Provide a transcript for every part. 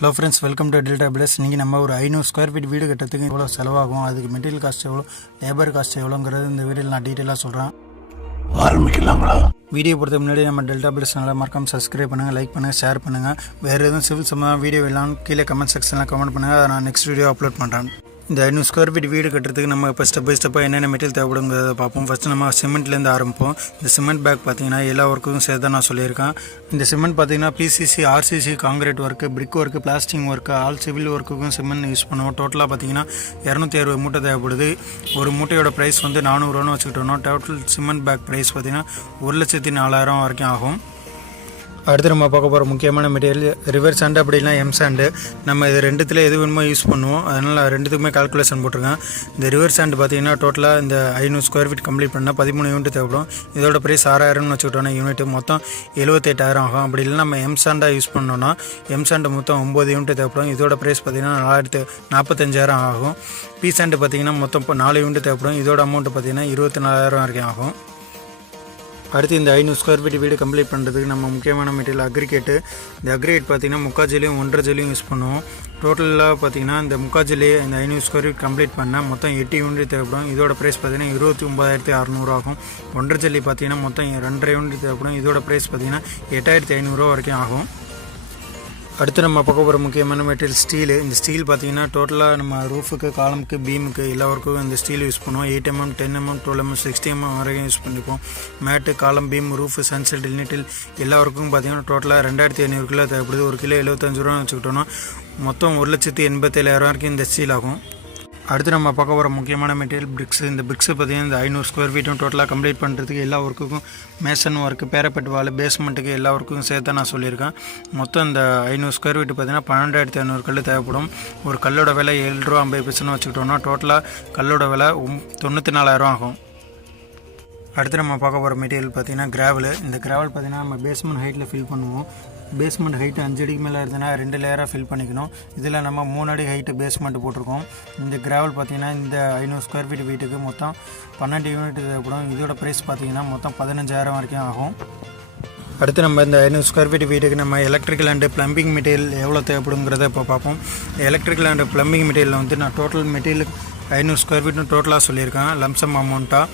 Hello friends welcome to Delta Plus நீங்கள் நம்ம ஒரு ஐநூறு ஸ்கொயர் ஃபீட் வீடு கட்டுறதுக்கு எவ்வளோ செலவாகும்? அதுக்கு மெட்டீரியல் காஸ்ட் எவ்வளோ லேபர் காஸ்ட் எவ்வளோங்கிறது இந்த வீடியோவில் நான் டீட்டெயிலாக சொல்கிறேன் ஆரம்பிக்கலாங்களா? வீடியோ பொறுத்த முன்னாடி நம்ம டெல்டா பிளஸ் நல்லா மறக்காம சப்ஸ்கிரைப் பண்ணுங்கள் லைக் பண்ணுங்கள் ஷேர் பண்ணுங்கள் வேறு எதுவும் சிவில் சம்மந்தமாக வீடியோ எல்லாம் கீழே கமெண்ட் செக்ஷனில் கமெண்ட் பண்ணுங்கள் அதை நான் நெக்ஸ்ட் வீடியோ அப்லோட் பண்ணுறேன் இந்த ஐநூறு ஸ்கொயர் ஃபீட் வீடு கட்டுறதுக்கு நம்ம இப்போ ஸ்டெப் பை ஸ்டெப்பாக என்னென்ன மெட்டீரியல் தேவைப்படுங்கிறத பார்ப்போம். ஃபஸ்ட்டு நம்ம சிமெண்ட்லேருந்து ஆரம்பிப்போம். இந்த சிமெண்ட் பேக் பார்த்தீங்கன்னா எல்லா ஒர்க்கும் சேர்த்து நான் சொல்லியிருக்கேன். இந்த சிமெண்ட் பார்த்தீங்கன்னா PCC RCC concrete work brick work plastic work all civil ஒர்க்குக்கும் cement use பண்ணுவோம். டோட்டலாக பார்த்தீங்கன்னா இரநூத்தி அறுபது மூட்டை தேவைப்படுது. ஒரு மூட்டையோட ப்ரைஸ் வந்து நானூறுரூவான்னு வச்சுக்கிட்டோம்னா டோட்டல் சிமெண்ட் பேக் ப்ரைஸ் பார்த்தீங்கன்னா ஒரு லட்சத்தி நாலாயிரம் வரைக்கும் ஆகும். அடுத்து நம்ம பார்க்க போகிற முக்கியமான மெட்டீரியல் ரிவர் சாண்டு அப்படின்னா எம் சாண்டு நம்ம இது ரெண்டுத்தில் எது வேணுமோ யூஸ் பண்ணுவோம். அதனால் ரெண்டுத்துக்குமே கால்குலேஷன் போட்டிருக்கேன். இந்த ரிவர் சாண்ட் பார்த்தீங்கன்னா டோட்டலாக இந்த ஐநூறு ஸ்கொயர் ஃபீட் கம்ப்ளீட் பண்ணால் பதிமூணு யூனிட் தேவைப்படும். இதோட ப்ரைஸ் ஆறாயிரம்னு வச்சுக்கிட்டோன்னா யூனிட் மொத்தம் எழுபத்தெட்டாயிரம் ஆகும். அப்படி இல்லைன்னா நம்ம எம் சாண்டாக யூஸ் பண்ணோன்னா எம் சாண்டு மொத்தம் ஒம்பது யூனிட் தேவைப்படும். இதோட ப்ரைஸ் பார்த்தீங்கன்னா நாலாயிரத்து நாற்பத்தஞ்சாயிரம் ஆகும். பி சாண்டு பார்த்தீங்கன்னா மொத்தம் இப்போ நாலு யூனிட் தேவைப்படும். இதோட அமௌண்ட் பார்த்தீங்கன்னா இருபத்தி நாலாயிரம் வரைக்கும் ஆகும். அடுத்து இந்த ஐநூறு ஸ்கொயர் ஃபீட் வீடு கம்ப்ளீட் பண்ணுறதுக்கு நம்ம முக்கியமான மெட்டீரியல் அக்ரிகேட்டு இந்த அக்ரிகேட் பார்த்தீங்கன்னா முக்காஜிலையும் ஒன்றரை ஜெல்லியும் யூஸ் பண்ணுவோம். டோட்டலாக பார்த்தீங்கன்னா இந்த முக்காஜிலே இந்த ஐநூறு ஸ்கொயர் ஃபீட் கம்ப்ளீட் பண்ணால் மொத்தம் எட்டு யூனிட் தேவைப்படும். இதோட ப்ரைஸ் பார்த்தீங்கன்னா இருபத்தி ஒம்பதாயிரத்தி அறநூறு ஆகும். ஒன்றரை ஜெல்லி பார்த்தீங்கன்னா மொத்தம் ரெண்டரை யூனிட் தேவைப்படும். இதோட ப்ரைஸ் பார்த்தீங்கன்னா எட்டாயிரத்தி ஐநூறுரூவா வரைக்கும் ஆகும். அடுத்து நம்ம பார்க்க போகிற முக்கியமான மெட்டீரியல் ஸ்டீலு இந்த ஸ்டீல் பார்த்தீங்கன்னா டோட்டலாக நம்ம ரூஃபுக்கு காலமுக்கு பீமுக்கு எல்லா ஒர்க்குக்கும் இந்த ஸ்டீல் யூஸ் பண்ணுவோம். Eight mm ten mm twelve mm sixty mm வரைக்கும் யூஸ் பண்ணிப்போம். மேட்டு காலம் பீம் ரூஃபு சன்செட் லினிட்டில் எல்லா பார்த்தீங்கன்னா டோட்டலாக ரெண்டாயிரத்தி ஐநூறு கிலோ தேவைப்படுது. ஒரு கிலோ எழுபத்தஞ்சு ரூபா வச்சுக்கிட்டோம்னா மொத்தம் ஒரு லட்சத்தி எண்பத்தேழாயிரம் வரைக்கும் இந்த ஸ்டீல் ஆகும். அடுத்து நம்ம பார்க்க போகிற முக்கியமான மெட்டீரியல் பிரிக்ஸ் இந்த பிரிக்ஸ் பார்த்தீங்கன்னா இந்த ஐநூறு ஸ்கொயர் ஃபீட்டும் டோட்டலாக கம்ப்ளீட் பண்ணுறதுக்கு எல்லா ஒர்க்குக்கும் மேசன் ஒர்க்கு பேரப்பட்டு வால் பேஸ்மெண்ட்டுக்கு எல்லா ஒர்க்குக்கும் சேர்த்து நான் சொல்லியிருக்கேன். மொத்தம் இந்த ஐநூறு ஸ்கொயர் ஃபீட்டு பார்த்தீங்கன்னா பன்னெண்டாயிரத்தி ஐநூறு கல் தேவைப்படும். ஒரு கல்லோட விலை ஏழு ரூபா ஐம்பது பைசன்னு வச்சுக்கிட்டோம்னா டோட்டலாக கல்லோட விலை தொண்ணூற்றி நாலாயிரம் ஆகும். அடுத்து நம்ம பார்க்க போகிற மெட்டீரியல் பார்த்தீங்கன்னா கிராவல் இந்த கிராவல் பார்த்தீங்கன்னா நம்ம பேஸ்மெண்ட் ஹைட்டில் ஃபில் பண்ணுவோம். பேஸ்மெண்ட் ஹைட்டு அஞ்சு அடிக்கு மேலே இருந்ததுன்னா ரெண்டு லேயராக ஃபில் பண்ணிக்கணும். இதில் நம்ம மூணு அடி ஹைட்டு பேஸ்மெண்ட் போட்டிருக்கோம். இந்த கிராவல் பார்த்தீங்கன்னா இந்த ஐநூறு ஸ்கொயர் ஃபீட் வீட்டுக்கு மொத்தம் பன்னெண்டு யூனிட் தேவைப்படும். இதோட ப்ரைஸ் பார்த்தீங்கன்னா மொத்தம் பதினஞ்சாயிரம் வரைக்கும் ஆகும். அடுத்து நம்ம இந்த ஐநூறு ஸ்கொயர் ஃபீட் வீட்டுக்கு நம்ம எலக்ட்ரிக்கல் அண்டு ப்ளம்பிங் மெட்டீரியல் எவ்வளோ தேவைப்படுங்கிறத இப்போ பார்ப்போம். எலக்ட்ரிக்கல் அண்டு ப்ளம்பிங் மெட்டீரியல் வந்து நான் டோட்டல் மெட்டீரியல் ஐநூறு ஸ்கொயர் ஃபீட்னு டோட்டலாக சொல்லியிருக்கேன். லம்சம் அமௌண்ட்டாக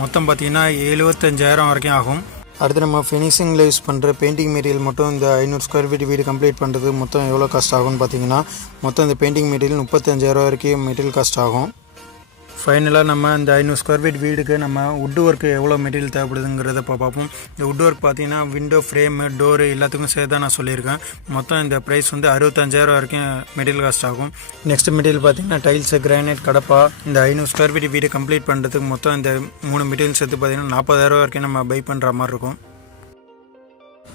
மொத்தம் பார்த்தீங்கன்னா எழுபத்தஞ்சாயிரம் வரைக்கும் ஆகும். அடுத்து நம்ம ஃபினிஷிங்கில் யூஸ் பண்ணுற பெயிண்டிங் மெட்டீரியல் மட்டும் இந்த ஐநூறு ஸ்கொயர் ஃபீட் வீடு கம்ப்ளீட் பண்ணுறது மொத்தம் எவ்வளோ காஸ்ட் ஆகும்னு பார்த்தீங்கன்னா மொத்தம் இந்த பெயிண்டிங் மெட்டீரியல் முப்பத்தஞ்சாயிரம் வரைக்கும் மெட்டீரியல் காஸ்ட் ஆகும். ஃபைனலாக நம்ம இந்த ஐநூறு ஸ்கொயர் ஃபீட் வீடுக்கு நம்ம வுட் ஒர்க்கு எவ்வளோ மெட்டீரியல் தேவைப்படுதுங்கிறத இப்போ பார்ப்போம். இந்த வுட் ஒர்க் பார்த்தீங்கன்னா விண்டோ ஃப்ரேமு டோரு எல்லாத்துக்கும் சேர்த்து தான் நான் சொல்லியிருக்கேன். மொத்தம் இந்த ப்ரைஸ் வந்து அறுபத்தஞ்சாயிரம் வரைக்கும் மெட்டீரியல் காஸ்ட் ஆகும். நெக்ஸ்ட் மெட்டீரியல் பார்த்தீங்கன்னா டைல்ஸு கிரானைட் கடப்பா. இந்த ஐநூறு ஸ்கொயர் ஃபீட் வீடு கம்ப்ளீட் பண்ணுறதுக்கு மொத்தம் இந்த மூணு மெட்டீரியல் சேர்த்து பார்த்தீங்கன்னா நாற்பதாயிரம் வரைக்கும் நம்ம பை பண்ணுற மாதிரி இருக்கும்.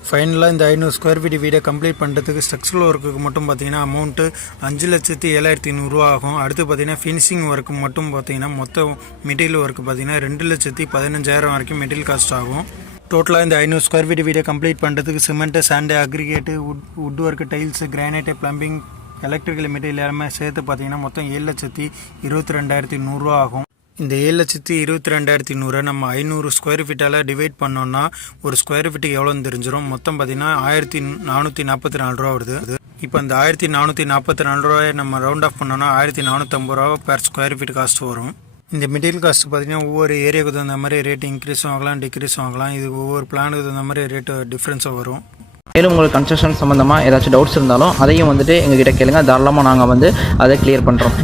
ஃபைனலாக இந்த ஐநூறு ஸ்கொயர் ஃபீட் வீடை கம்ப்ளீட் பண்ணுறதுக்கு ஸ்ட்ரக்சரல் ஒர்க்குக்கு மட்டும் பார்த்தீங்கன்னா அமௌண்ட்டு அஞ்சு லட்சத்தி ஏழாயிரத்தி நூறுரூவா ஆகும். அடுத்து பார்த்தீங்கன்னா ஃபினிஷிங் ஒர்க்கு மட்டும் பார்த்தீங்கன்னா மொத்த மெட்டீரியல் ஒர்க்கு பார்த்தீங்கன்னா ரெண்டு லட்சத்தி பதினஞ்சாயிரம் வரைக்கும் மெட்டீரியல் காஸ்ட் ஆகும். டோட்டலாக இந்த ஐநூறு ஸ்கொயர் ஃபீட் வீடை கம்ப்ளீட் பண்ணுறதுக்கு cement sand aggregate wood wood work tiles granite plumbing electrical material எல்லாமே சேர்த்து பார்த்தீங்கன்னா மொத்தம் ஏழு லட்சத்தி இருபத்தி ரெண்டாயிரத்தி நூறுரூவா ஆகும். இந்த ஏழு லட்சத்தி இருபத்தி ரெண்டாயிரத்தி நூறை நம்ம ஐநூறு ஸ்கொயர் ஃபீட்டால் டிவைட் பண்ணோம்னா ஒரு ஸ்கொயர் ஃபீட்டுக்கு எவ்வளோன்னு தெரிஞ்சிடும் மொத்தம் பார்த்தீங்கன்னா ஆயிரத்தி நானூற்றி நாற்பத்தி நாலு ரூபா வருது. இப்போ இந்த ஆயிரத்தி நானூற்றி நாற்பத்தி நாலு ரூபாயை நம்ம ரவுண்ட் ஆஃப் பண்ணோம்னா ஆயிரத்தி நானூற்றம்பது ரூபா பெர் ஸ்கொயர் ஃபீட் காஸ்ட் வரும். இந்த மெட்டீரியல் காஸ்ட் பார்த்தீங்கன்னா ஒவ்வொரு ஏரியாவுக்கு தகுந்த மாதிரி ரேட் இன்க்ரீஸும் ஆகலாம் டிக்ரீஸும் ஆகலாம். இது ஒவ்வொரு பிளானுக்கு தகுந்த மாதிரி ரேட்டு டிஃப்ரென்ஸும் வரும். மேலும் உங்களுக்கு கன்ஸ்ட்ரக்ஷன் சம்மந்தமாக ஏதாச்சும் டவுட்ஸ் இருந்தாலும் அதையும் வந்துட்டு எங்ககிட்ட கேளுங்க. தாராளமாக நாங்கள் வந்து அதை கிளியர் பண்ணுறோம்